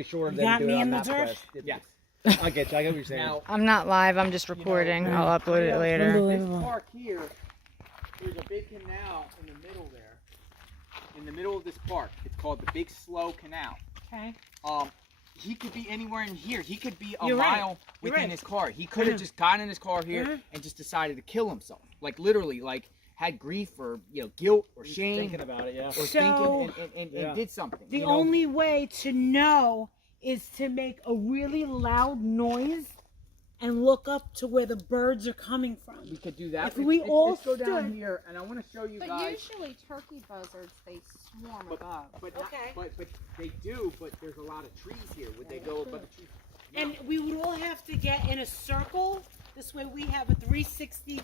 shorter You than got do me it on in the MapQuest. dirt? Yes. I get you. I get what you're saying. Now, I'm not live. I'm just recording. I'll upload it later. this Unbelievable. park here, there's a big canal in the middle there. In the middle of this park, it's called the Big Slow Canal. Okay. He could be anywhere in here. He could be a You're right. mile You're within right. his car. He could have just gotten in his car here and just decided to kill himself. Like literally, like had grief or guilt or shame Thinking about it, yeah. or So, thinking and did something. The you know? only way to know is to make a really loud noise and look up to where the birds are coming from. We could do that. If we all let's go down stood- here, and I want to show you But guys. usually turkey buzzards, they swarm above. But Okay. but they do. But there's a lot of trees here. Would they go above the trees? And we would all have to get in a circle. This way we have a 360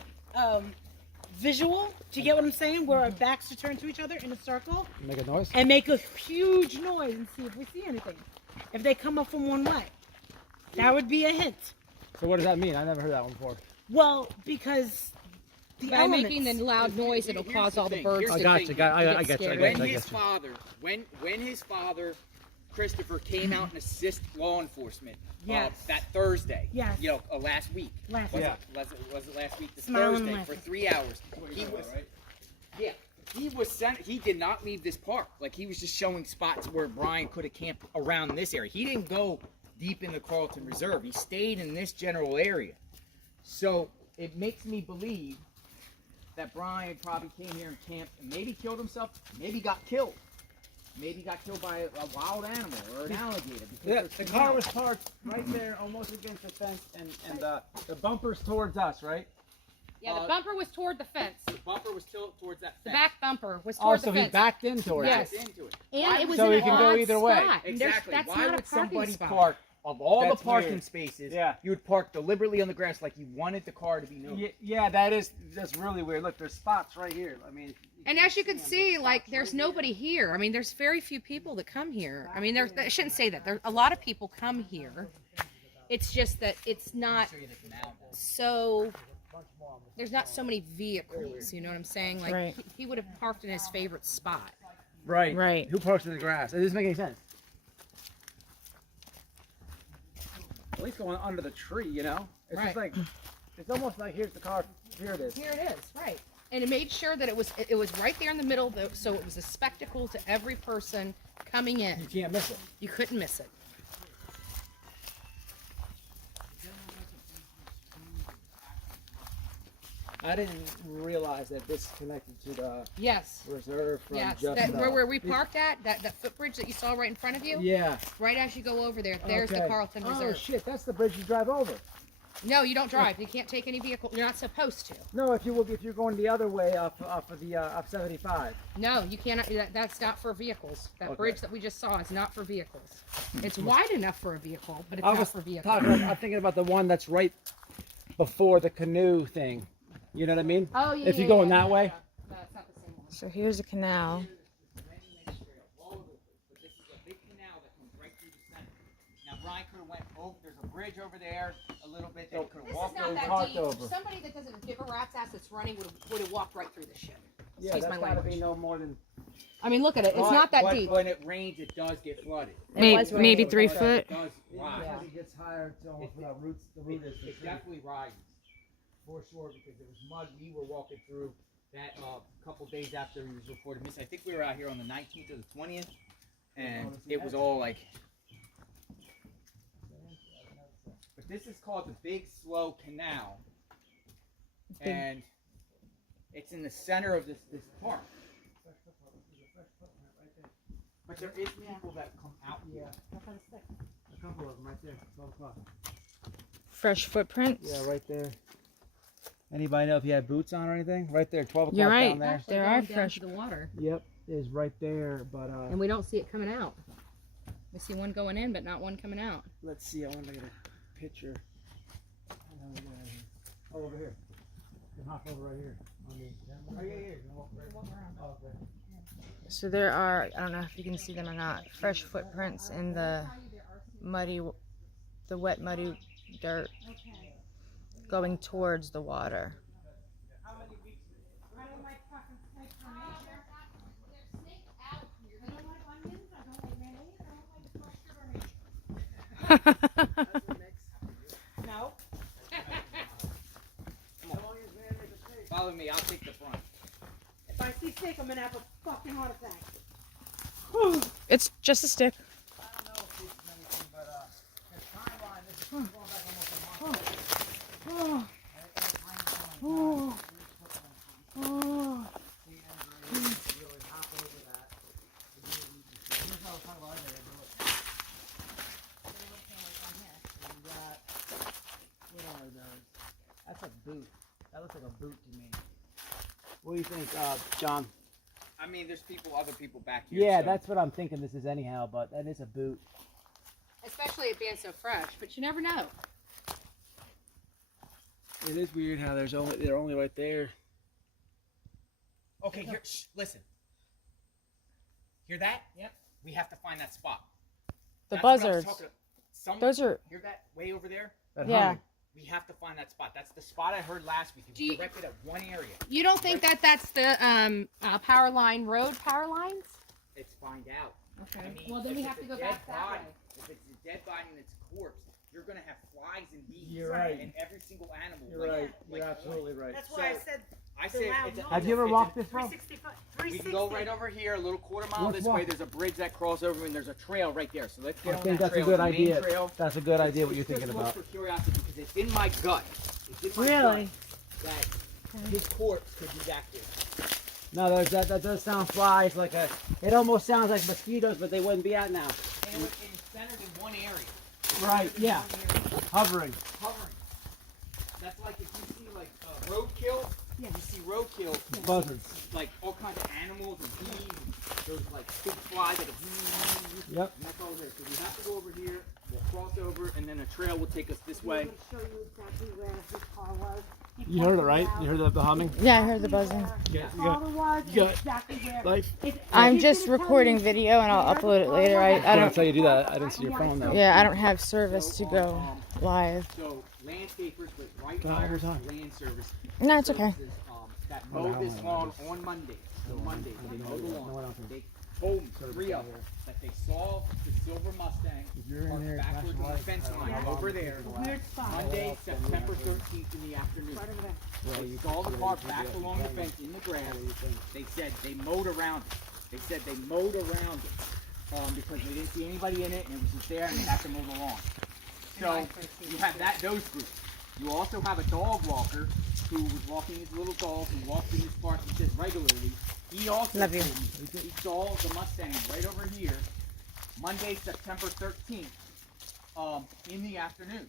visual. Do you get what I'm saying? Where our backs are turned to each other in a circle. Make a noise? And make a huge noise and see if we see anything. If they come up from one way. That would be a hint. So what does that mean? I never heard that one before. Well, because the By elements. making the loud noise, it'll Here's cause the all the thing. birds Here's to the got thing. you. I get you. I scared. get When you. his father, when his father, Christopher, came out and assist law enforcement Yes. that Thursday, Yes. last week. Last Was week. it last week? This Smiling Thursday laughing. for 3 hours. He was, yeah. He was sent. He did not leave this park. Like he was just showing spots where Brian could have camped around this area. He didn't go deep in the Carlton Reserve. He stayed in this general area. So it makes me believe that Brian probably came here and camped and maybe killed himself. Maybe got killed. Maybe got killed by a wild animal or an alligator. Yeah, Because the car was parked right there, almost against the fence, and the bumper's towards us, right? Yeah, the bumper was toward the fence. the bumper was tilted towards that The fence. back bumper was Oh, toward so the he fence. backed in towards Yes. it. Into it. And it was So in he an can go odd either way. spot. Exactly. That's Why not a would parking somebody spot. park of all That's the parking weird. spaces? Yeah. You would park deliberately on the grass like you wanted the car to be known. Yeah, that's really weird. Look, there's spots right here. I mean, And as you can see, like, there's nobody here. I mean, there's very few people that come here. I mean, I shouldn't say that. There's a lot of people come here. It's just that it's not so, there's not so many vehicles, you know what I'm saying? Like, Right. he would have parked in his favorite spot. right. Right. Who parks in the grass? It doesn't make any sense. At least going under the tree, you know? It's Right. just like, it's almost like here's the car, here it is. Here it is, right. And it made sure that it was right there in the middle, so it was a spectacle to every person coming in. You can't miss it. You couldn't miss it. I didn't realize that this connected to the Yes. reserve from Yes, just that, where we parked at, that footbridge that you saw right in front of you, Yeah. right as you go over there, there's the Okay. Carlton Oh Reserve. shit, that's the bridge you drive over. No, you don't drive. You can't take any vehicle. You're not supposed to. No, if you're going the other way off of the up 75. No, you cannot. That's not for vehicles. That Okay. bridge that we just saw is not for vehicles. It's wide enough for a vehicle, but it's I not was for vehicles. I'm thinking about the one that's right before the canoe thing. You know what I mean? Oh yeah. If you're yeah, going yeah, that way. yeah. No, it's not the same one. So here's a canal. But this is a big canal that comes right through the center. Now Brian could have went over. There's a bridge over there, a little bit. That he could have This is walked not over. that parked deep. over. Somebody that doesn't give a rat's ass that's running would have walked right through this shit. Yeah, Excuse that's my gotta language. be no more than. I mean, look at it. It's not that deep. When it rains, it does get flooded. Maybe right. 3 foot. It does rise. As it gets higher, it's almost the root is. It definitely rises. For sure, because there was mud. We were walking through that couple days after he was reported missing. I think we were out here on the 19th or the 20th, and it was all like. But this is called the Big Slow Canal, and it's in the center of this park. But there is people that come out here. A couple of them right there, 12 o'clock. Fresh footprints. Yeah, right there. Anybody know if he had boots on or anything? Right there, 12 o'clock You're right. down there. There are fresh. the water, Yep, is right there, but and we don't see it coming out. We see one going in, but not one coming out. let's see, I want to get a picture. Oh, over here. You can hop over right here. On the, oh, yeah, you can walk right around. Oh, okay. So there are, I don't know if you can see them or not, fresh footprints in the wet muddy dirt going towards the water. No. Follow me. I'll take the front. If I see steak, I'm gonna have a fucking heart attack. It's just a stick. I don't know if this is anything, but the timeline, this is going back almost a month. That's a boot. That looks like a boot to me. What do you think, John? I mean, there's other people back here. Yeah, so- that's what I'm thinking this is anyhow, but that is a boot. Especially it being so fresh, but you never know. It is weird how they're only right there. Okay, here. Shh, listen. Hear that? Yep. We have to find that spot. The That's what I was buzzards. talking about. Someone, Those are, hear that way over there? yeah. humming. We have to find that spot. That's the spot I heard last week. It Do was you- directed at one area. You don't think that that's the power line road power lines? Let's find out. Okay. I mean, Well, then if we it's have to a go dead back that body, way. If it's a dead body and it's a corpse, you're gonna have flies and bees. You're right. And every single animal. You're right. like- You're absolutely right. That's why I So- said I the said, loud it's a- noise. Have you ever it's a- walked this road? 365, We 360. can go right over here, a little quarter mile Let's this walk. way. There's a bridge that crosses over, and there's a trail right there. So let's get I on think that that's a trail. good the main idea. Trail. That's a good idea what you're It's just thinking look about. for curiosity because it's in my gut. It's in my Really? gut that his corpse could be back there. No, that does sound flies like a. It almost sounds like mosquitoes, but they wouldn't be out now. And it's centered in one area. Right. Yeah. One area. Hovering. Hovering. That's like if you see like roadkill. Yeah. You see roadkill. Buzzards. Like all kinds of animals and bees. And those like big flies that are. Yep. And that's all there. So we have to go over here. We'll cross over, and then a trail will take us this way. I'm gonna show you exactly where his car was. He You heard it, pointed right? out You heard the humming? Yeah, I heard the buzzing. where Yeah, his you got- father was, you got exactly where. life? I'm He's just gonna tell recording you video and I'll where upload it the later. car I was. That's don't, how you do that. I didn't see your phone though. yeah, I don't have service to go live. So landscapers with White Go ahead, Myers time. Land Service. No, it's okay. Services, that mowed this lawn on Monday. On Monday, they mowed the lawn. They told me, 3 of them, that they saw the silver Mustang you're in parked there, backwards flashing on the lights, fence I don't line know. over there. Weird spot. Monday, September 13th in the afternoon. Right over there. They saw the car back along the fence in the grass. They said they mowed around it. They said they mowed around it because they didn't see anybody in it and it was just there and they had to mow the lawn. So you have those groups. You also have a dog walker who was walking his little dog who walks in this park and says regularly. He also Love you. told me he saw the Mustang right over here, Monday, September 13th, in the afternoon.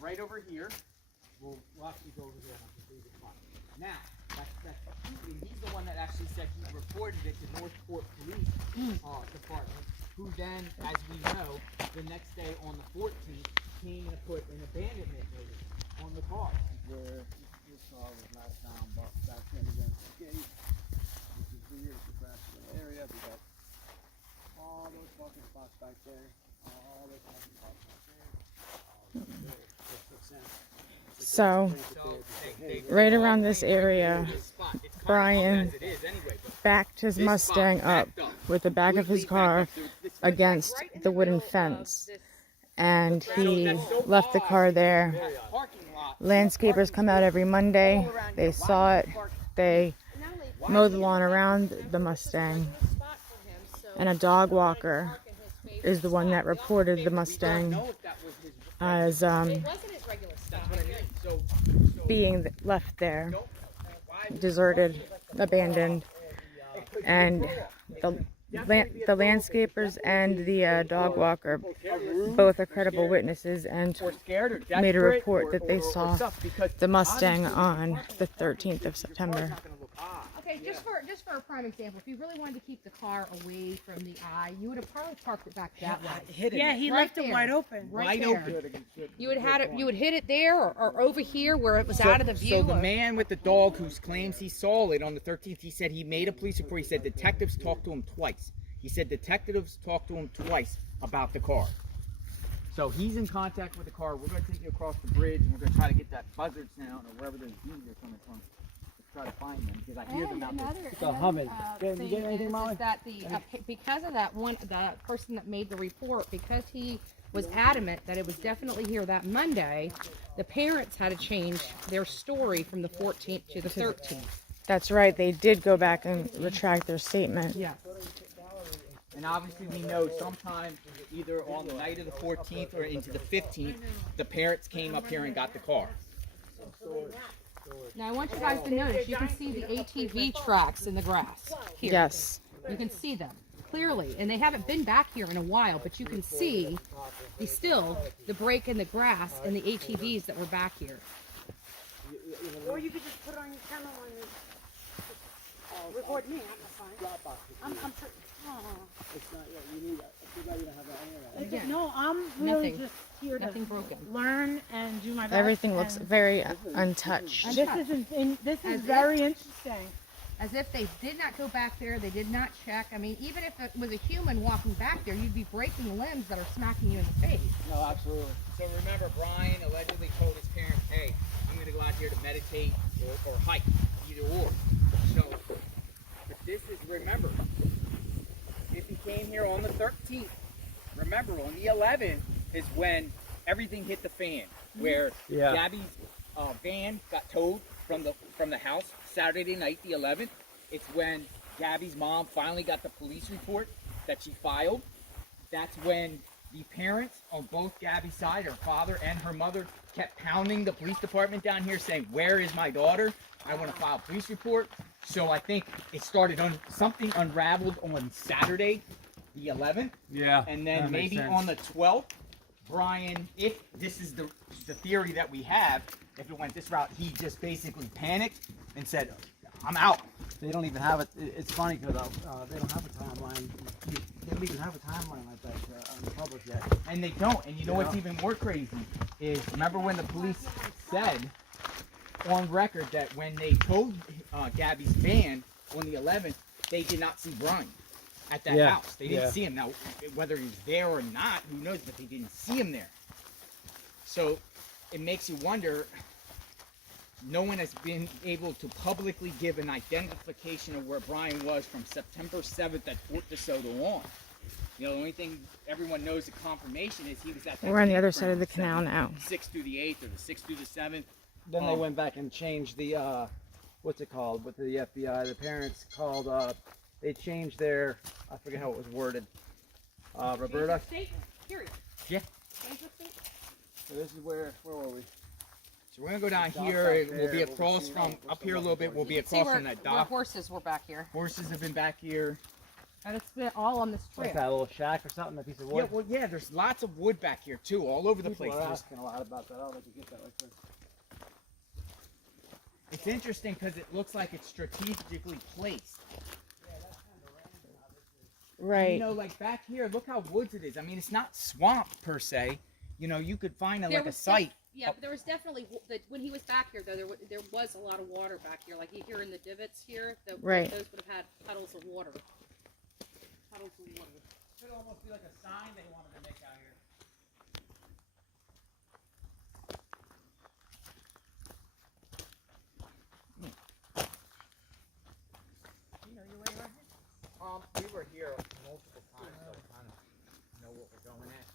Right over here. We'll actually go over there and I can show you the spot. Now, and he's the one that actually said he reported it to Northport Police Department, who then, as we know, the next day on the 14th, came and put an abandonment notice on the car. Where this car was last found back in against the gate, which is weird. It's a grassy area. We got all those parking spots back there. All those parking spots back there. So, right around this area, Brian backed his Mustang up with the back of his car against the wooden fence. And he left the car there. Landscapers come out every Monday. They saw it. They mow the lawn around the Mustang. And a dog walker is the one that reported the Mustang as being left there, deserted, abandoned. And the landscapers and the dog walker both are credible witnesses and made a report that they saw the Mustang on the 13th of September. Okay, just for a prime example, if you really wanted to keep the car away from the eye, you would have probably parked it back that way. Yeah, he Right left it there. wide open. Right there. You would hit it there or over here where it was out of the view. So the or- man with the dog who claims he saw it on the 13th, he said he made a police report. He said detectives talked to him twice. He said detectives talked to him twice about the car. So he's in contact with the car. We're going to take you across the bridge and we're going to try to get that buzzard sound or wherever those bees are coming from. try to find them because I hear them out there. It's a humming. Get thing anything, is Molly? that because of that one, the person that made the report, because he was adamant that it was definitely here that Monday, the parents had to change their story from the 14th to the 13th. That's right. They did go back and retract their statement. Yeah. And obviously we know sometime either on the night of the 14th or into the 15th, the parents came up here and got the car. Now I want you guys to notice, you can see the ATV tracks in the grass here. Yes. You can see them clearly, and they haven't been back here in a while, but you can see the break in the grass and the ATVs that were back here. Or you could just put on your channel and record me. I'm pretty. It's not yet. You need that. Too bad you don't have that anyway. Yeah. No, I'm really Nothing. just here to Nothing broken. learn and do my best. Everything looks and- very untouched. And this is As very interesting. As if they did not go back there, they did not check. I mean, even if it was a human walking back there, you'd be breaking limbs that are smacking you in the face. No, absolutely. So remember, Brian allegedly told his parents, hey, I'm going to go out here to meditate or hike, either or. So, but this is, remember, if he came here on the 13th, remember, on the 11th is when everything hit the fan, where Yeah. Gabby's van got towed from the house Saturday night, the 11th. It's when Gabby's mom finally got the police report that she filed. That's when the parents on both Gabby's side, her father and her mother, kept pounding the police department down here saying, where is my daughter? I want to file a police report. So I think it started on something unraveled on Saturday, the 11th. Yeah. And then maybe on the 12th, Brian, if this is the theory that we have, if it went this route, he just basically panicked and said, I'm out. They don't even have it. It's funny because they don't have a timeline. They don't even have a timeline like that on the public yet. And they don't. And you know what's even more crazy is, remember when the police said on record that when they towed Gabby's van on the 11th, they did not see Brian at that house. They didn't see him. Now, whether he's there or not, who knows, but they didn't see him there. So it makes you wonder, no one has been able to publicly give an identification of where Brian was from September 7th at Fort DeSoto on. You know, the only thing everyone knows the confirmation is he was at that We're on the other campground side of the canal from now. 6th through the 8th or the 6th through the 7th. Then they went back and changed the what's it called with the FBI. The parents called. They changed their. I forget how it was worded. Roberta. Period. Yeah. So this is where were we? So we're gonna go down here. We'll be across from up here a little bit. We'll be See across where, from that where dock. horses were back here. Horses have been back here. And it's been all on this What's trail. that, a little shack or something? A piece of Yeah, wood? well, yeah. There's lots of wood back here too, all over the People place. are There's- asking a lot about that. I'll let you get that right quick. It's interesting because it looks like it's strategically placed. Right. You know, like back here, look how woods it is. I mean, it's not swamp per se. You know, you could find like a site. Yeah, but there was definitely when he was back here though. There was a lot of water back here. Like you hear in the divots here, Right. those would have had puddles of water. Puddles of water. Could almost be like a sign they wanted to make out here. You know your way around here? We were here multiple times, so we kind of know what we're going at.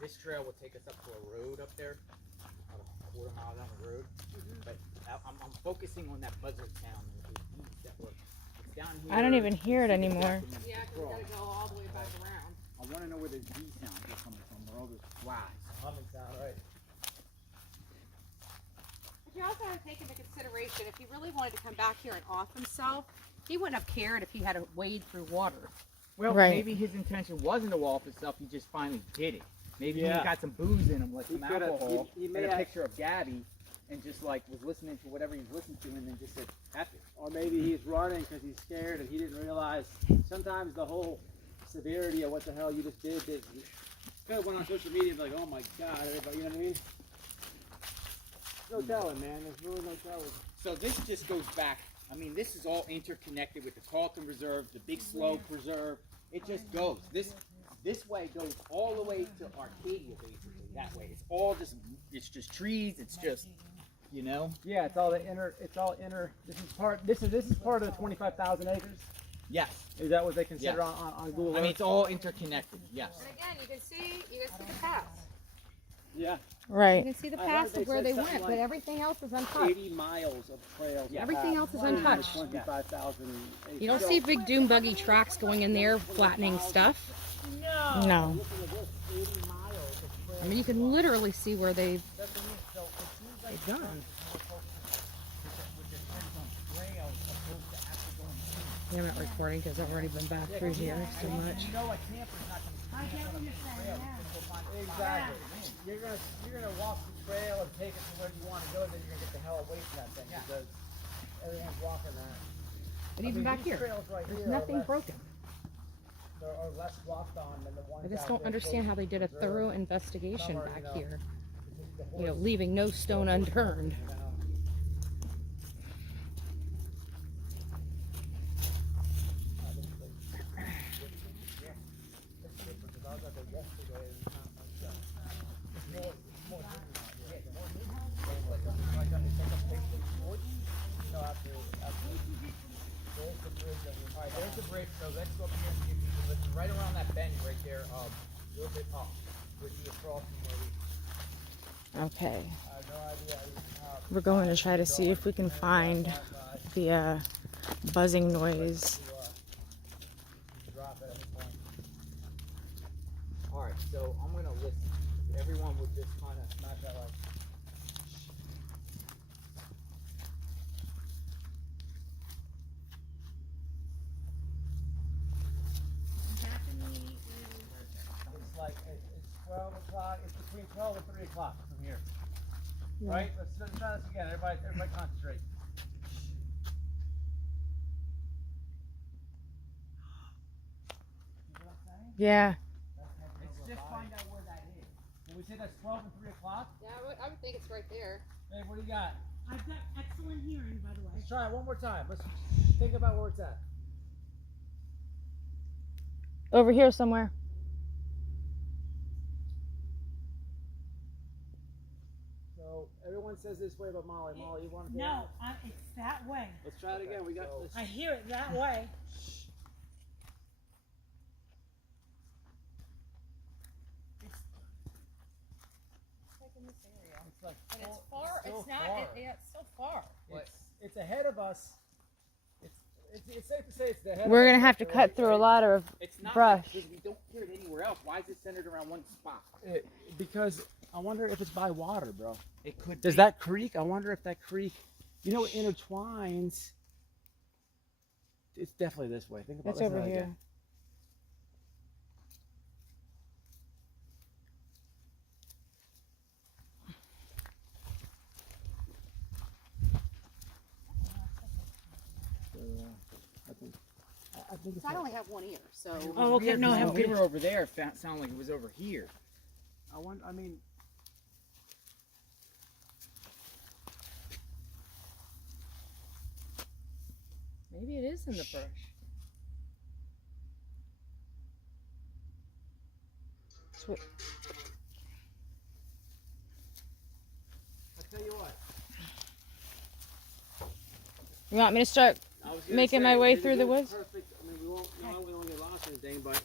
This trail will take us up to a road up there, about a quarter mile down the road. But I'm focusing on that buzzard sound and the beats that were it's down here. I don't even hear it anymore. Yeah, because we gotta go all the way back around. I want to know where the bee sounds are coming from, where all those flies. Humming sound, right? But you also have to take into consideration if he really wanted to come back here and off himself, he wouldn't have cared if he had to wade through water. Well, Right. maybe his intention wasn't to wall himself, he just finally did it. Maybe he Yeah. got some booze in him, like He some coulda- alcohol, he may and a have- picture of Gabby, and just like was listening to whatever he was listening to, and then just said, F it. Or maybe he's running because he's scared and he didn't realize. Sometimes the whole severity of what the hell you just did. Kind of went on social media and be like, oh my god, everybody, you know what I mean? No telling, man. There's really no telling. So this just goes back, I mean, this is all interconnected with the Carlton Reserve, the Big Slope Reserve. It just goes. This way goes all the way to Arcadia, basically, that way. It's all just, it's just trees, it's just, you know? Yeah, it's all the inner. It's all inner. This is part. This is part of the 25,000 acres. Yes. Is that what they consider Yes. on Google Earth? I mean, it's all interconnected. Yes. And again, you can see the path. yeah. You Right. can see the I heard paths they of where said they something went, like but everything else is untouched. 80 miles of trails. Yeah. Everything else is untouched. 25,000 acres. You don't see big dune buggy tracks going in there flattening stuff. No. I mean, you can literally see where they've gone. Yeah, I'm not recording because I've already been back through here so much. Exactly. You're gonna walk the trail and take it to where you want to go, then you're gonna get the hell away from that thing because everyone's walking that. But even back these here, trails right there's here are nothing less- broken. Are less walked on than the ones. I just out don't there understand close how they to did a the thorough reserve. investigation Some are, back you know, here. the You know, horse, leaving no stone unturned. you know. Alright, there's the bridge, so let's go up here and see if we can listen right around that bend right there, a little bit up, would be across from where we, Okay. I have no idea how We're going to try to see if we can find the buzzing noise. to drop it at any point. alright, so I'm gonna listen, everyone would just kinda Smash that like. It's like it's 12 o'clock. It's between 12 and 3 o'clock from here. Right? Let's try this again. Everybody concentrate. Yeah. Let's just find out where that is. When we say that's 12 and 3 o'clock, Yeah, I would think it's right there. babe, what do you got? I've got excellent hearing, by the way. Let's try it one more time. Let's think about where it's at. Over here somewhere. So everyone says this way but Molly. Molly, you want to? No, it's that way. Let's try it again. We got this. I hear it that way. It's like But it's far. so It's not. far. Yeah, it's so far. It's ahead of us. It's safe to say it's the ahead. We're of gonna us. have to cut through a lot of it's not brush. because we don't hear it anywhere else. Why is it centered around one spot? Because I wonder if it's by water, bro. It could Does be. that creek? I wonder if that creek, it intertwines. It's definitely this way. Think about It's this over now here. again. I think it's I only have one ear, so. Oh, okay. No, I have we good. were over there, it sounded like it was over here. I mean, Maybe it is in the brush. I'll tell you what. You want me to start I was gonna making say, my way maybe through the do woods? Perfect. I mean, we won't get lost or anything, but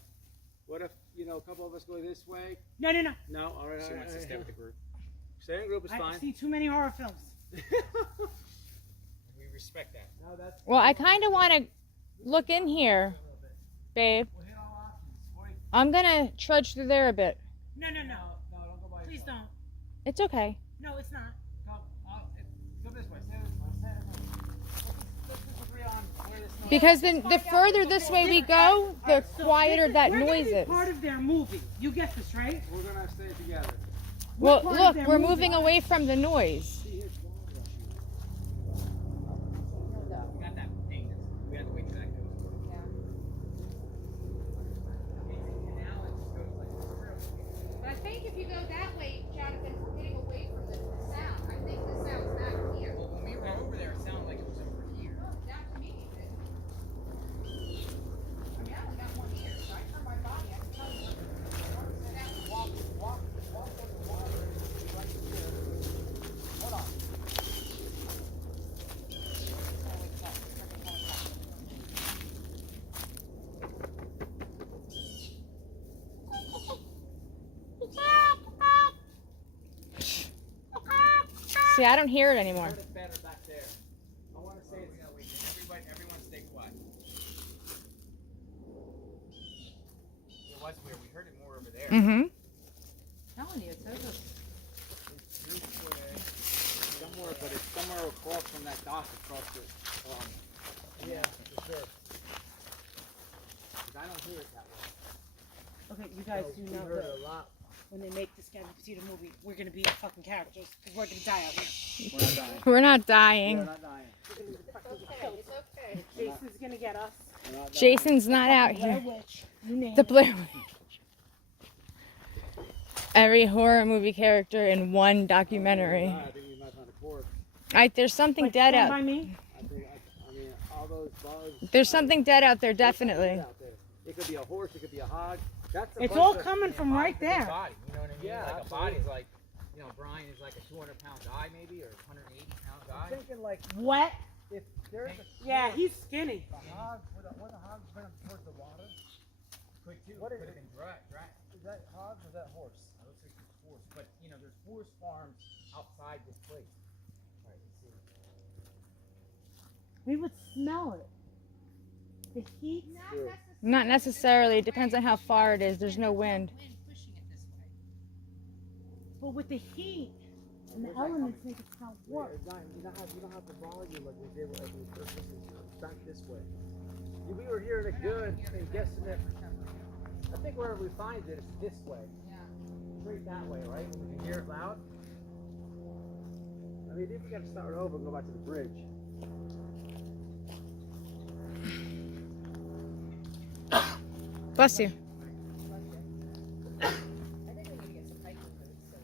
what if, a couple of us go this way? No. No, all right. She wants to stay with the group. Stay in group is I fine. see too many horror films. We respect that. No, that's. Well, I kind of want to look in here, babe. We'll hit all options. Boy, I'm gonna trudge through there a bit. No. no, don't go by Please yourself. don't. It's okay. No, it's not. Go this way. Stay this way. Stay this way. Let's just agree on where this noise. Because then the further this way we go, the So quieter this is- that we're gonna noise be is. part of their movie. You get this, right? We're gonna stay together. Well, part of look, their we're movie. moving away from the noise. We got that thing. We have to wait till that goes. But I think if you go that way, Jonathan, we're getting away from the sound. I think the sound's back here. Well, when we were over there, it sounded like it was over here. That to me, it did. I mean, I only got one ear, so I turn my body, I can tell you. Walk on the water. Hold on. See, I don't hear it anymore. I heard it better back there. I want to say it's everyone stay quiet. It was weird. We heard it more over there. Mm-hmm. telling you, it's over. Somewhere, but it's somewhere across from that dock across the. Yeah, for sure. 'Cause I don't hear it that way. Okay, you guys do We know heard that a lot. when they make this Casino movie, we're gonna be fucking characters. 'Cause we're gonna die out here. We're not dying. We're not We're dying. not dying. It's okay. Jason's gonna get us. We're not dying. Jason's not out Blair here. Witch. You name The it. Blair Witch. Every horror movie character in one documentary. I think we might find a corpse. There's something Like, dead Stand out. by me. I mean, all those bugs. There's something dead out there, There's something definitely. out there. It could be a horse. It could be a hog. That's a It's bunch all of- coming from right Body's a big there. Body, you know what I mean? Yeah, like a absolutely. body's like, you know, Brian is like a 200-pound guy maybe, or a 180-pound I'm guy. thinking like What? if there's a Yeah, he's skinny. hog, where the hog's been towards the water. Could too. What is Could have it? been dry. Is that hog or is that horse? It looks like it's horse, but you know, there's horse farms outside this place. All right, let's see. We would smell it. The heat. Not necessarily. It depends on how far it is. There's no wind. Pushing it this way. But with the heat and the elements make it sound worse. You don't have the volume like we did when we first listened to it. Back this way. We were hearing it good and guessing it. I think wherever we find it, it's this way. Yeah. Straight that way, right? We can hear it loud. I mean, if we got to start over and go back to the bridge. Bless you. I think we need to get some hiking boots. So.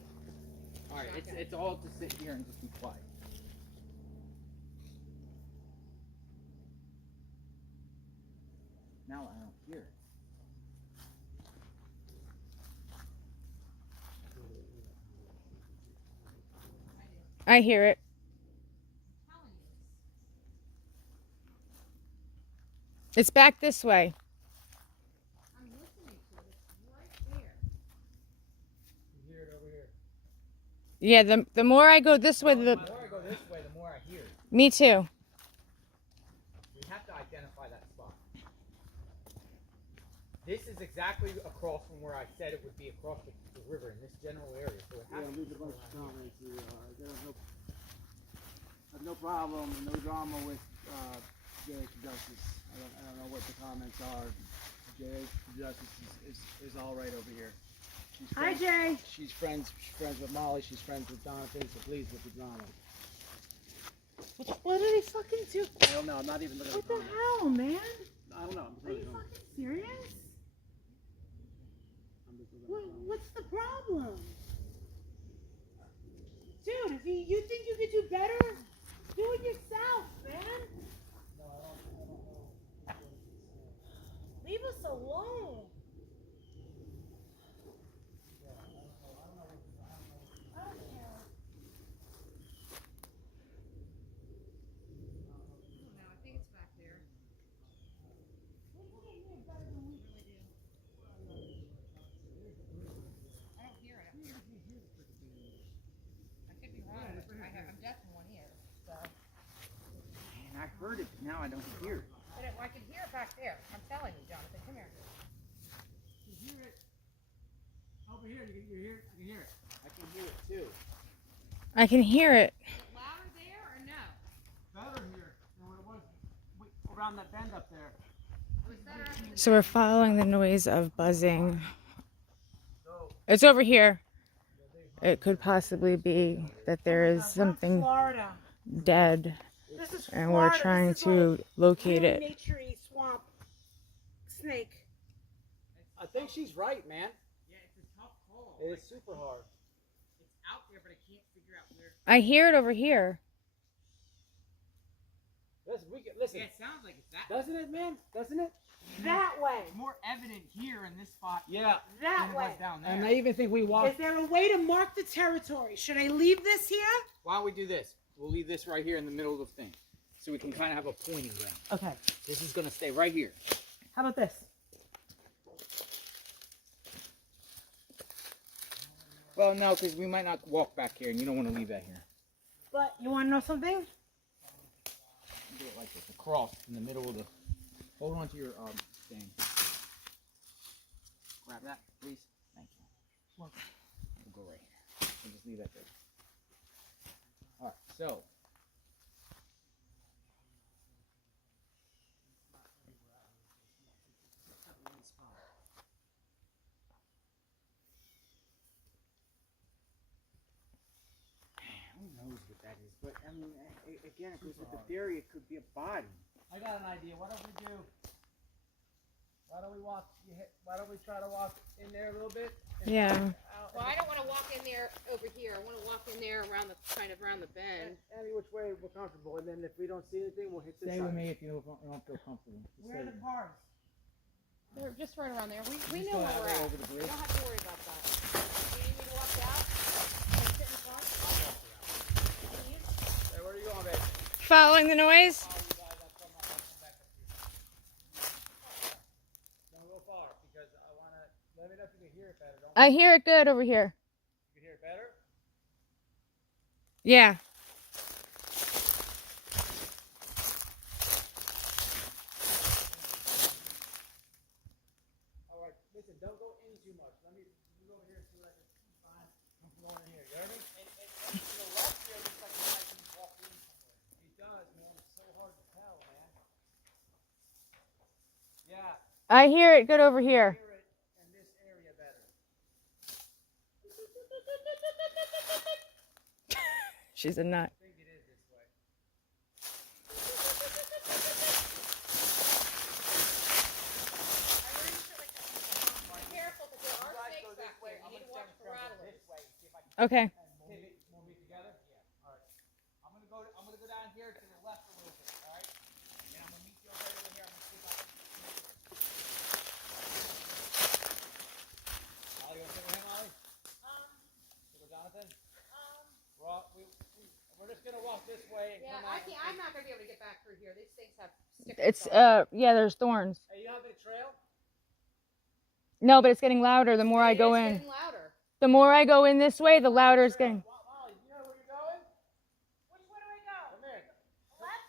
All right, it's all to sit here and just be quiet. Now I don't hear it. I hear it. It's back this way. I'm listening to it. It's right there. You hear it over here. Yeah, the more I go this way, the The more I go this way, the more I hear it. me too. We have to identify that spot. This is exactly across from where I said it would be across the river in this general area. So it Yeah, has to leave be a bunch of around comments here. I have no problem, no drama with Jay Justice. I don't know what the comments are. Jay Justice is all right over here. She's Hi, friends- Jay. She's friends with Molly. She's friends with Jonathan. So please with the drama. What did he fucking do? I don't know. I'm not even looking at What the the comments. hell, man? I don't know. I'm just Are you looking at fucking serious? the comments. What's the problem? Dude, if you think you could do better, do it yourself, man. Leave us alone. I don't care. No, I think it's back there. We can hear better than we I don't hear it up here. I could be wrong. I'm deaf in one ear. So. And I heard it, now I don't hear it. But I can hear it back there. I'm telling you, Jonathan. Come here. You hear it over here. You can hear it. I can hear it too. I can hear it. Is it louder there or no? Better here than what it was around that bend up there. Was that after So we're following the noise of buzzing. It's over here. It could possibly be that there is something Florida. dead, This is and we're Florida. trying This is to locate really it. Nature-y swamp snake. I think she's right, man. Yeah, it's a tough call. It is super hard. It's out there, but I can't figure out where. I hear it over here. Listen. Yeah, it sounds like it's that. Doesn't it, man? Doesn't it? That way. It's more evident here in this spot Yeah. That than it way. was down there. And I even think we walked. Is there a way to mark the territory? Should I leave this here? Why don't we do this? We'll leave this right here in the middle of the thing, so we can kind of have a pointing ground. Okay. This is gonna stay right here. How about this? Well, no, because we might not walk back here, and you don't want to leave that here. But you want to know something? Do it like this, across in the middle of the. Hold on to your thing. Grab that, please. Thank you. We'll go right here. We'll just leave that there. All right, so. Who knows what that is? But I mean, again, it goes with the theory. It could be a body. I got an idea. Why don't we do? Why don't we walk? Why don't we try to walk in there a little bit? Yeah. Well, I don't want to walk in there over here. I want to walk in there around the around the bend. Any which way we're comfortable, and then if we don't see anything, we'll hit this Stay side. with me if you don't feel comfortable. Just Where are stay the cars? They're just right around there. We Just know go where that we're way at. over the You bridge. don't have to worry about that. Do you need me to walk out? And sit in the car? Hey, where are you going, babe? Following the noise? Don't go far because I wanna. Let me know if you can hear it better. Don't I hear it good over here. you can hear it better? Yeah. All right, listen. Don't go in too much. Let me go over here and see what I can find. I'm going in here. You heard me? And to the left here looks like you might be walking in somewhere. It does, man. It's so hard to tell, man. Yeah. I hear it good over here. Hear it in this area better. She's a nut. I think it is this way. Careful, because there are snakes back there. You need to watch for rattlers. Okay. Pivot when we together? Yeah. All right. I'm gonna go down here to the left a little bit. All right. And I'm gonna meet you right over here. I'm gonna see if I can. Molly, you wanna sit with him, Molly? Sit with Jonathan? We're just gonna walk this way and Yeah, come I out. can't. I'm not gonna be able to get back through here. These things have stickers. It's on them. yeah, there's thorns. Hey, you don't have any trail? No, but it's getting louder the more I go It's in. getting louder. The more I go in this way, the louder it's getting. Molly, you know where you're going? Which way do I go? Come here. Left?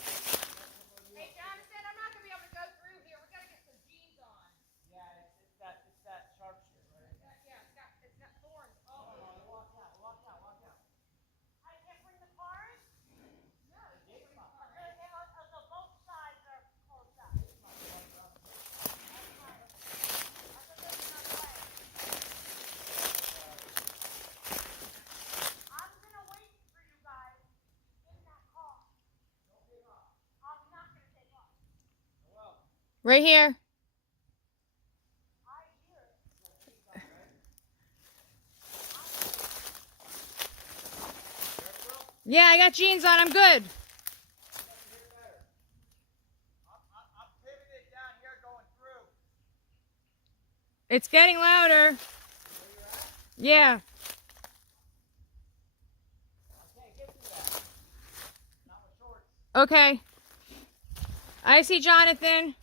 Hey, Jonathan, I'm not gonna be able to go through here. We gotta get some jeans on. Yeah, it's that sharp shit, right? Yeah, it's got thorns. Oh, Walk out. I can't bring the cars? no. So both sides are closed up. I'm gonna wait for you guys in that car. I'm not gonna take off. Right here. I hear it. Yeah, I got jeans on. I'm good. I'm pivoted down here going through. It's getting louder. Yeah. I can't get through that. Not with shorts. Okay. I see Jonathan.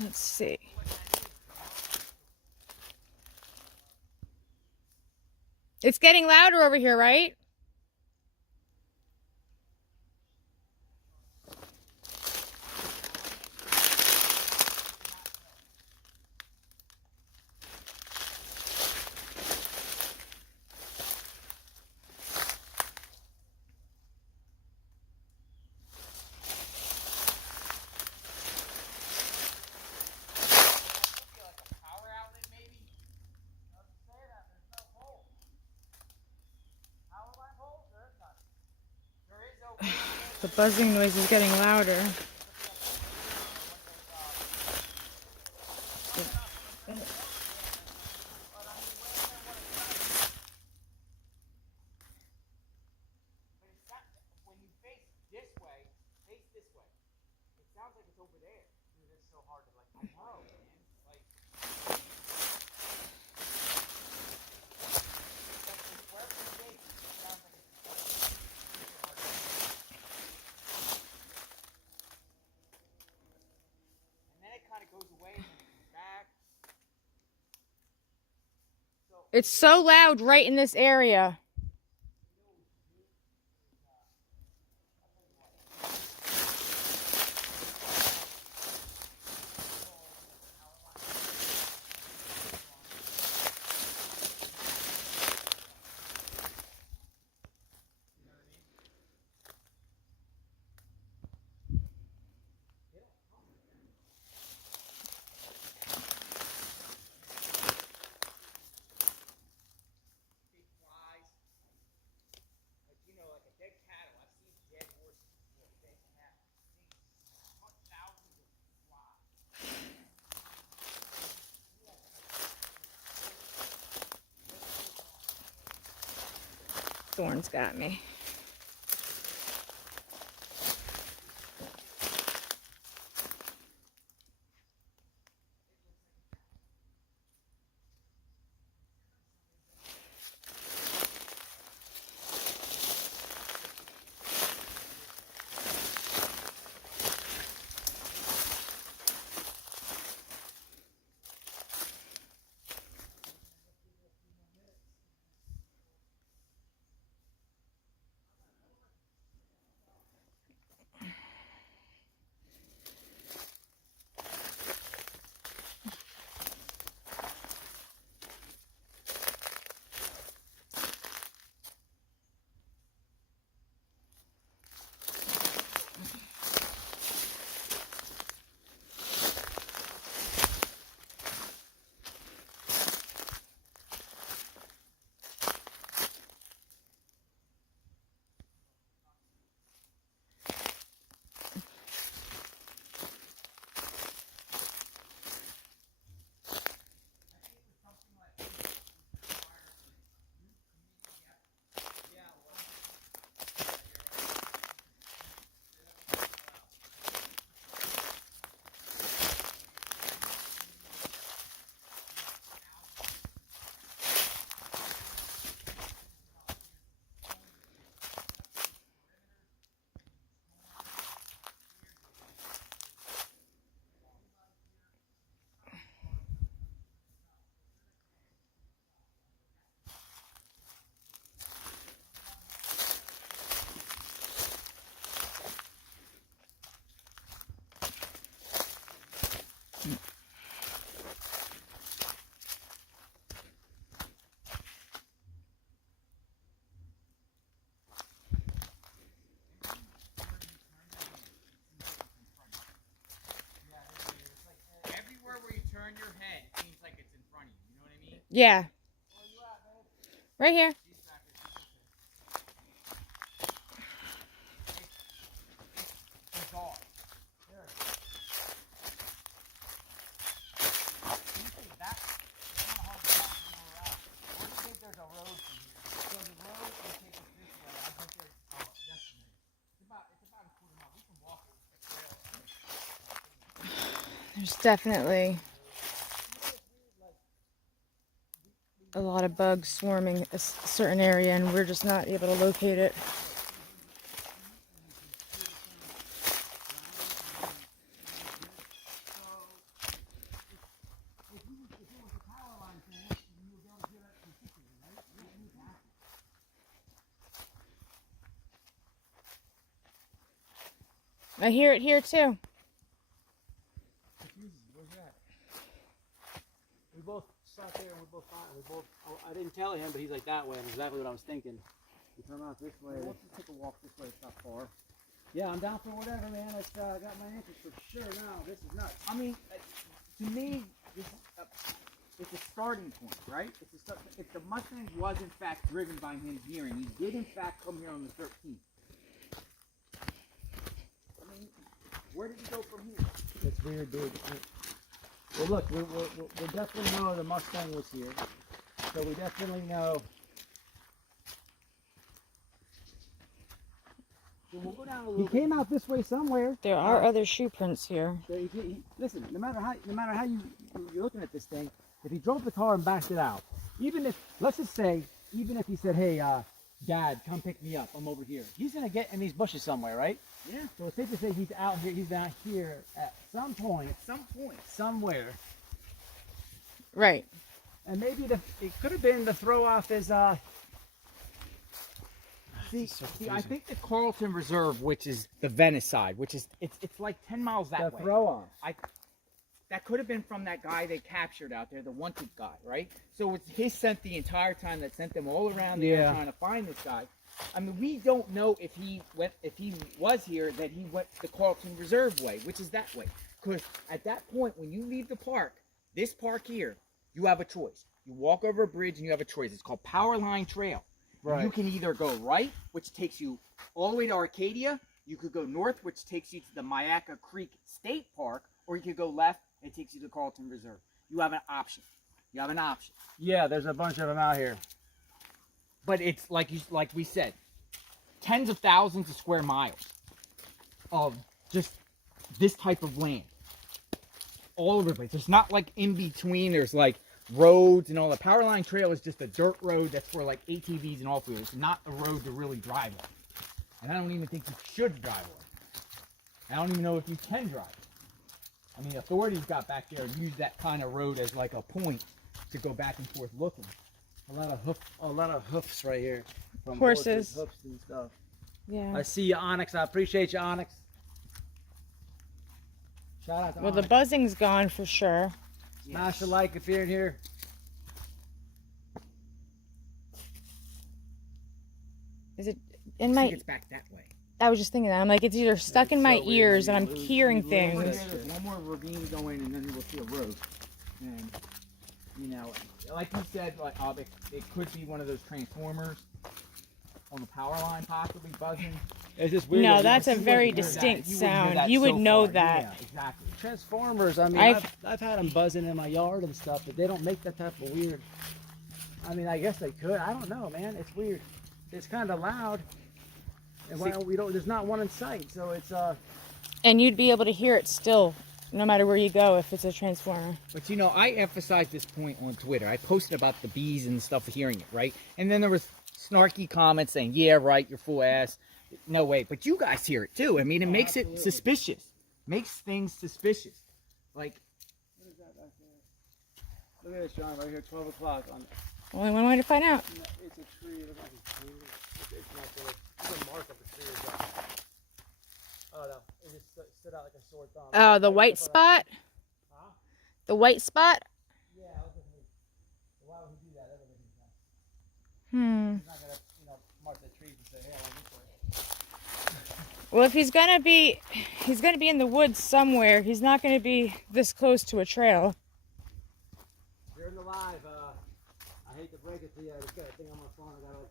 Let's see. It's getting louder over here, right? Power outlet, maybe? Doesn't say that. There's no pole. Power line poles? There is none. There is no. The buzzing noise is getting louder. When you face this sounds like it's over there. Dude, it's so hard to like. I know, man. Like. And then it kind of goes away and then it comes back. It's so loud right in this area. Big flies. Like, you know, like a dead cattle. I've seen dead horses before, dead cattle. I've seen thousands of flies. Thorns got me. Everywhere where you turn your head, it seems like it's in front of you. You know what I mean? Yeah. Right here. Bizarre. There's a road from here. So the road will take us this way. I think there's yesterday. It's about a quarter mile. We can walk it. There's definitely a lot of bugs swarming a certain area, and we're just not able to locate it. I hear it here too. We both sat there and we both thought, I didn't tell him, but he's like that way, and exactly what I was thinking. We turn out this way. Let's just take a walk this way, it's not far. Yeah, I'm down for whatever, man. I got my answers for sure now. This is nuts. I mean, to me, this it's a starting point, right? If the Mustang was in fact driven by him here, and he did in fact come here on the 13th, I mean, where did he go from here? It's weird, dude. Well, look, we definitely know the Mustang was here. So we definitely know So we'll go down a little. He came out this way somewhere. There are other shoe prints here. Listen, no matter how you're looking at this thing, if he drove the car and backed it out, even if, let's just say, even if he said, hey, Dad, come pick me up, I'm over here. He's gonna get in these bushes somewhere, right? Yeah. So it's safe to say he's out here at some point, somewhere. Right. And maybe it could have been the throw off his See, I think the Carlton Reserve, which is the Venice side, which is it's like 10 miles that way. throw off. That could have been from that guy they captured out there, the wanted guy, right? So it's his scent the entire time that sent them all around there trying to find this guy. I mean, we don't know if he was here, that he went the Carlton Reserve way, which is that way. Because at that point, when you leave the park, this park here, you have a choice. You walk over a bridge and you have a choice. It's called Powerline Trail. Right. You can either go right, which takes you all the way to Arcadia. You could go north, which takes you to the Myakka Creek State Park, or you could go left. It takes you to Carlton Reserve. You have an option. Yeah, there's a bunch of them out here. But it's like we said, tens of thousands of square miles of just this type of land all over the place. It's not like in between. There's like roads and all. The Powerline Trail is just a dirt road that's for like ATVs and off-wheelers. It's not a road to really drive on. And I don't even think you should drive on. I don't even know if you can drive. I mean, authorities got back there and used that kind of road as like a point to go back and forth looking. A lot of hoofs right here. From Horses. Hoofs and stuff. Yeah. I see you, Onyx. I appreciate you, Onyx. Shout out to Well, the Onyx. buzzing's gone for sure. Smash a like if you're in here. Is it in I my? think it's back that way. I was just thinking that. I'm like, it's either stuck in my ears and I'm hearing things. There's one more ravine going, and then we'll see a road. And you know, like you said, like it could be one of those transformers on the power line, possibly buzzing. It's just weird. No, that that's a you very wouldn't hear distinct that. You wouldn't hear sound. that You would so know far. that. Yeah, exactly. Transformers. I mean, I've had them buzzing in my yard and stuff, but they don't make that type of weird. I mean, I guess they could. I don't know, man. It's weird. It's kind of loud. And we don't. There's not one in sight, so it's And you'd be able to hear it still, no matter where you go, if it's a transformer. But you know, I emphasized this point on Twitter. I posted about the bees and stuff, hearing it, right? And then there was snarky comments saying, "Yeah, right, you're full ass." No way. But you guys hear it too. I mean, it makes it suspicious. Makes things suspicious. Like, what is that back there? Look at this, John, right here, 12 o'clock. Only one way to find out. It's a tree. It looks like a tree. It's not there. It's a mark of a tree or something. Oh no, it just stood out like a sore thumb. Oh, the white spot? Huh? The white spot? Yeah, why would he do that? That doesn't make sense. Hmm. He's not gonna, mark the trees and say, "Hey, I want this way." Well, if he's gonna be in the woods somewhere. He's not gonna be this close to a trail. You're in the live. I hate to break it to you. I've got a thing on my phone. I got like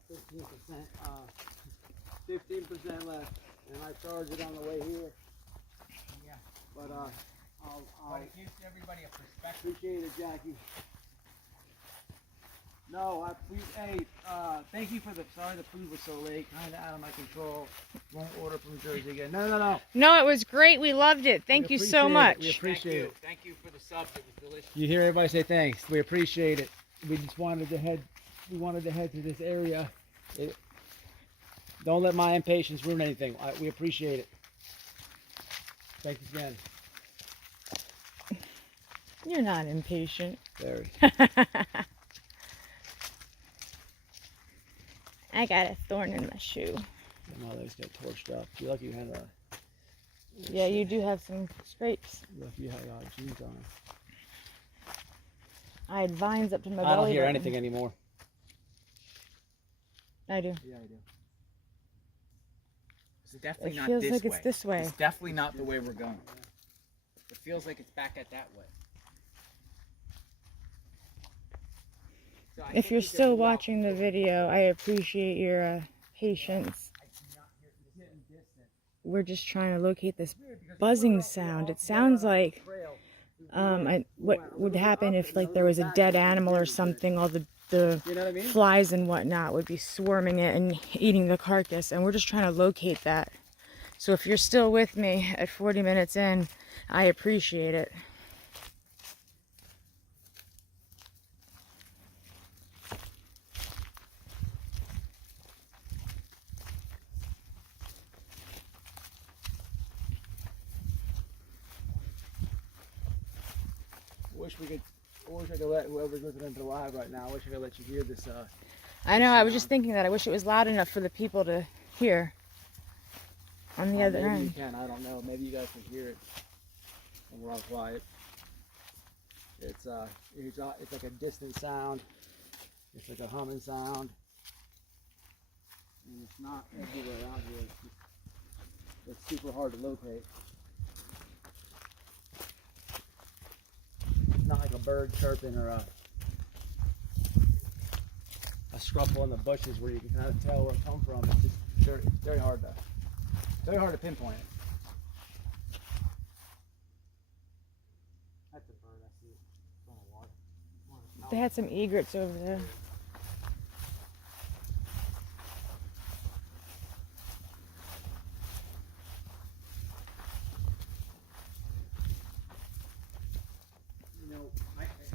15% left, and I charge it on the way here. yeah. But I'll But it gives everybody a perspective. appreciate it, Jackie. No, thank you for sorry the food was so late, kind of out of my control. Won't order from Jersey again. No. No, it was great. We loved it. Thank you so much. We appreciate it. Thank you for the subs. It was delicious. You hear everybody say thanks. We appreciate it. We just wanted to head to this area. Don't let my impatience ruin anything. We appreciate it. Thanks again. You're not impatient. Very. I got a thorn in my shoe. My legs got torched up. You're lucky you had Yeah, you do have some scrapes. lucky you had jeans on. I had vines up to my belly. I don't hear button. anything anymore. I do. Yeah, I do. It's definitely It not feels this like way. it's this way. It's definitely not the way we're going. It feels like it's back at that way. So I If think you're we could still walk watching the forward. video, I appreciate your patience. I do not hear it's getting distant. We're just trying to locate this buzzing sound. It sounds like what would happen if like there was a dead animal or something. All the You know what I mean? flies and whatnot would be swarming it and eating the carcass, and we're just trying to locate that. So if you're still with me at 40 minutes in, I appreciate it. I wish I could let whoever's listening to live right now. I wish I could let you hear this. I know, I was just thinking that. I wish it was loud enough for the people to hear on the other maybe end. you can. I don't know. Maybe you guys can hear it when we're all quiet. It's like a distant sound. It's like a humming sound. And it's not everywhere around here. It's super hard to locate. It's not like a bird chirping or a scruffle in the bushes where you can kind of tell where it comes from. It's just very hard to pinpoint it. That's a bird. I see it. It's on the water. They had some egrets over there. You know,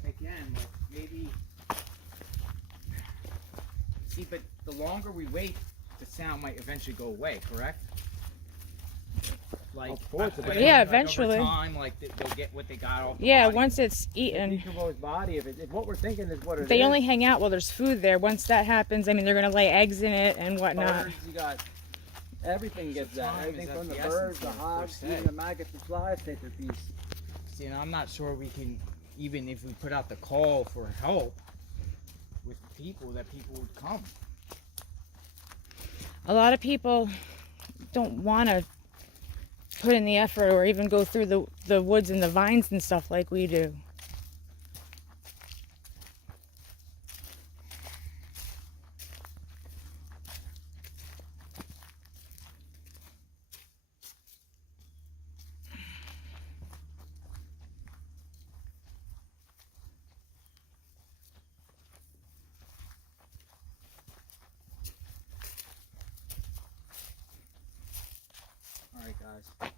again, like maybe. See, but the longer we wait, the sound might eventually go away. Correct? Like, Of course, like, Yeah, like eventually. Over time, like they'll get what they got off. Yeah, the body. once it's eaten. Decomposed body. If what we're thinking is what it is. They only hang out while there's food there. Once that happens, I mean, they're going to lay eggs in it and whatnot. Birds, you got everything gets that. Time Everything is from of the the birds, the essence, hogs, like even the maggots and flies take their piece. See, and I'm not sure we can, even if we put out the call for help with people, that people would come. A lot of people don't want to put in the effort or even go through the woods and the vines and stuff like we do. All right, guys,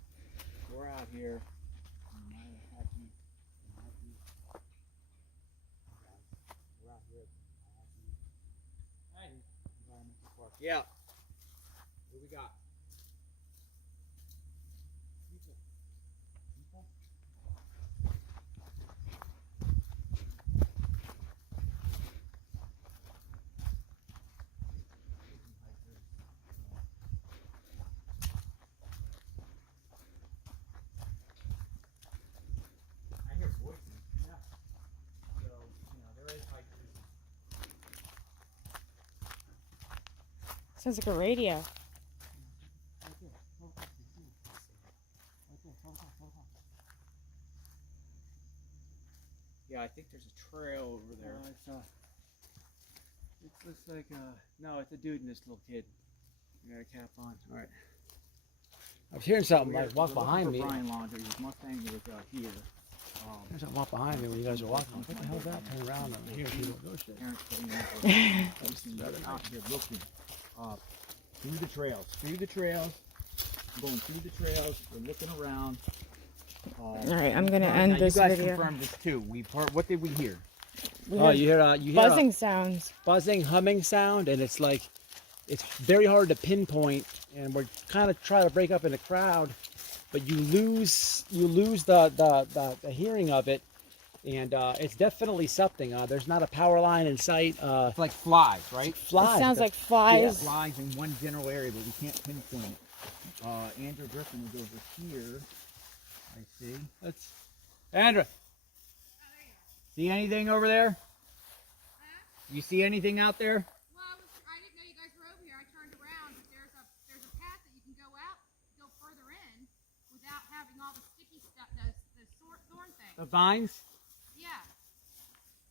we're out here. Yeah. What we got? I hear voices. Yeah. So, there is hikers. Sounds like a radio. Yeah, I think there's a trail over there. It looks like no, it's a dude and this little kid. You got a cap on. All right. I was hearing something like walk behind me. Brian Laundrie, his Mustang was here. There's something walk behind me when you guys are walking. What the hell is that? Turn around and hear people go shit. Parents putting in out here looking through the trails, going through the trails. We're looking around. All right, I'm going to end this You guys video. confirmed this too. We've heard. What did we hear? We Oh, heard you hear buzzing sounds. buzzing, humming sound, and it's like it's very hard to pinpoint. And we're kind of trying to break up in the crowd, but you lose the hearing of it, and it's definitely something. There's not a power line in sight. It's like flies, right? Flies. It sounds like Yeah, flies. Flies in one general area, but we can't pinpoint it. Andrew Griffin is over here. I see. That's Andrew. See anything over there? You see anything out there? Well, I didn't know you guys were over here. I turned around, but there's a path that you can go out, go further in, without having all the sticky stuff, the thorn thing. The vines. Yeah,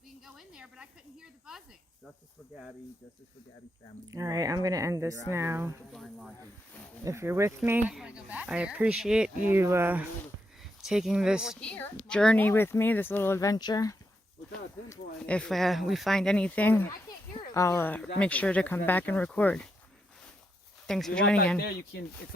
we can go in there, but I couldn't hear the buzzing. Justice for Gabby. Justice for Gabby's family. All right, I'm going to end this now. Brian Laundrie. If you're with me, Want to go back I there? appreciate you taking this We're here. journey with me, this little adventure. We're trying to pinpoint it. If we find anything, I can't hear it. I'll make sure to come back and record. Thanks for joining in. There, you can. It's